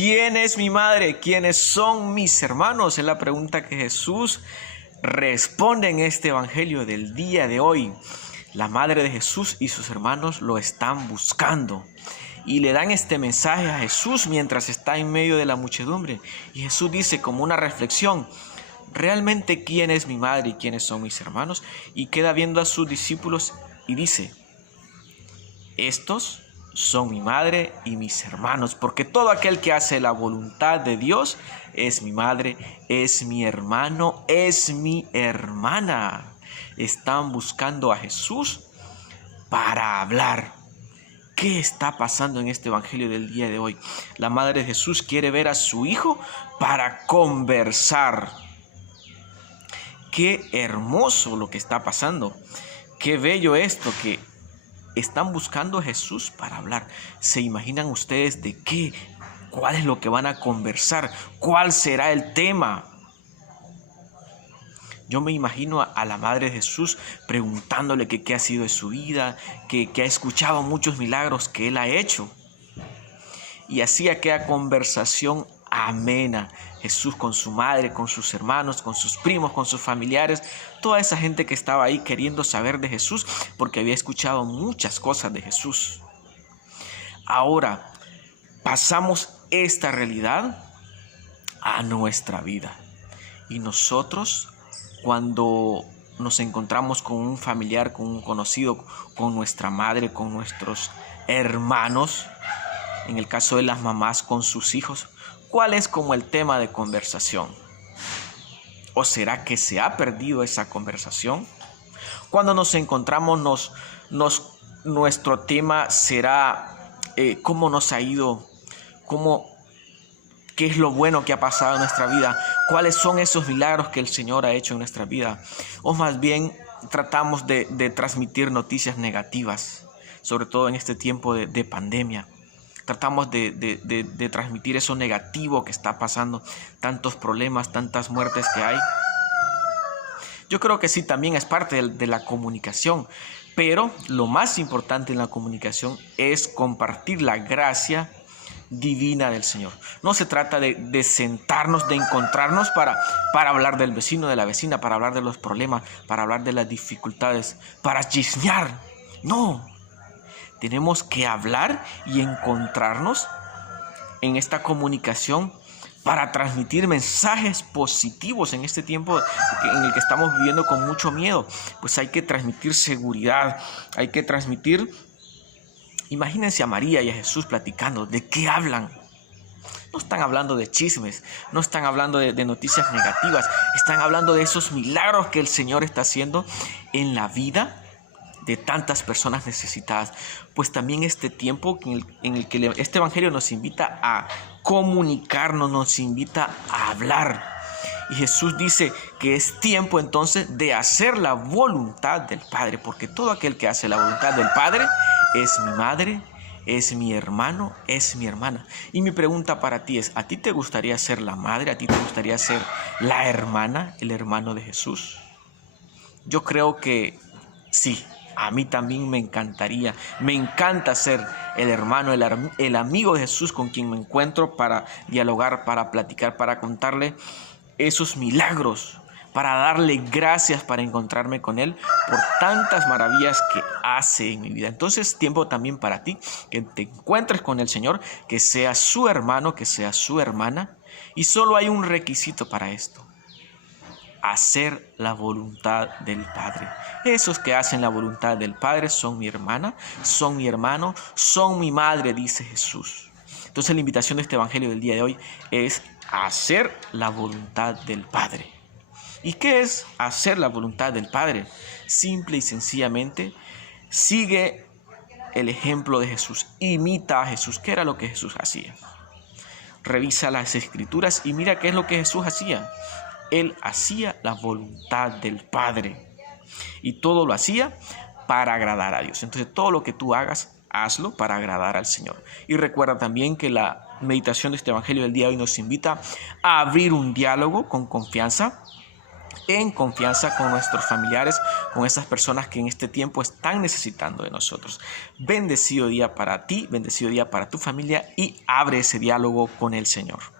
¿Quién es mi madre? ¿Quiénes son mis hermanos? Es la pregunta que Jesús responde en este evangelio del día de hoy. La madre de Jesús y sus hermanos lo están buscando y le dan este mensaje a Jesús mientras está en medio de la muchedumbre. Y Jesús dice como una reflexión: ¿realmente quién es mi madre y quiénes son mis hermanos? Y queda viendo a sus discípulos y dice: estos son mi madre y mis hermanos, porque todo aquel que hace la voluntad de Dios es mi madre, es mi hermano, es mi hermana. Están buscando a Jesús para hablar. ¿Qué está pasando en este evangelio del día de hoy? La madre de Jesús quiere ver a su hijo para conversar. Qué hermoso lo que está pasando. Qué bello esto, que están buscando a Jesús para hablar. ¿Se imaginan ustedes de qué? ¿Cuál es lo que van a conversar? ¿Cuál será el tema? Yo me imagino a la madre de Jesús preguntándole que qué ha sido de su vida, que ha escuchado muchos milagros que él ha hecho. Y así aquella conversación amena. Jesús con su madre, con sus hermanos, con sus primos, con sus familiares, toda esa gente que estaba ahí queriendo saber de Jesús porque había escuchado muchas cosas de Jesús. Ahora, pasamos esta realidad a nuestra vida. Y nosotros, cuando nos encontramos con un familiar, con un conocido, con nuestra madre, con nuestros hermanos, en el caso de las mamás con sus hijos, ¿cuál es como el tema de conversación? ¿O será que se ha perdido esa conversación? Cuando nos encontramos, nuestro tema será cómo nos ha ido, qué es lo bueno que ha pasado en nuestra vida, cuáles son esos milagros que el Señor ha hecho en nuestra vida. O más bien tratamos de transmitir noticias negativas, sobre todo en este tiempo de pandemia. Tratamos de transmitir eso negativo que está pasando, tantos problemas, tantas muertes que hay. Yo creo que sí, también es parte de la comunicación, pero lo más importante en la comunicación es compartir la gracia divina del Señor. No se trata de sentarnos, de encontrarnos para hablar del vecino, de la vecina, para hablar de los problemas, para hablar de las dificultades, para chismear. No. Tenemos que hablar y encontrarnos en esta comunicación para transmitir mensajes positivos en este tiempo en el que estamos viviendo con mucho miedo. Pues hay que transmitir seguridad, hay que transmitir. Imagínense a María y a Jesús platicando. ¿De qué hablan? No están hablando de chismes, no están hablando de noticias negativas, están hablando de esos milagros que el Señor está haciendo en la vida de tantas personas necesitadas. Pues también este tiempo en el que este evangelio nos invita a comunicarnos, nos invita a hablar. Y Jesús dice que es tiempo entonces de hacer la voluntad del Padre, porque todo aquel que hace la voluntad del Padre es mi madre, es mi hermano, es mi hermana. Y mi pregunta para ti es: ¿a ti te gustaría ser la madre? ¿A ti te gustaría ser la hermana, el hermano de Jesús? Yo creo que sí. A mí también me encantaría, me encanta ser el hermano, el amigo de Jesús con quien me encuentro para dialogar, para platicar, para contarle esos milagros, para darle gracias, para encontrarme con Él por tantas maravillas que hace en mi vida. Entonces, tiempo también para ti, que te encuentres con el Señor, que seas su hermano, que seas su hermana. Y solo hay un requisito para esto: hacer la voluntad del Padre. Esos que hacen la voluntad del Padre son mi hermana, son mi hermano, son mi madre, dice Jesús. Entonces la invitación de este evangelio del día de hoy es hacer la voluntad del Padre. ¿Y qué es hacer la voluntad del Padre? Simple y sencillamente, sigue el ejemplo de Jesús, imita a Jesús. ¿Qué era lo que Jesús hacía? Revisa las Escrituras y mira qué es lo que Jesús hacía. Él hacía la voluntad del Padre y todo lo hacía para agradar a Dios. Entonces todo lo que tú hagas, hazlo para agradar al Señor. Y recuerda también que la meditación de este evangelio del día de hoy nos invita a abrir un diálogo con confianza en confianza con nuestros familiares, con esas personas que en este tiempo están necesitando de nosotros. Bendecido día para ti, bendecido día para tu familia y abre ese diálogo con el Señor.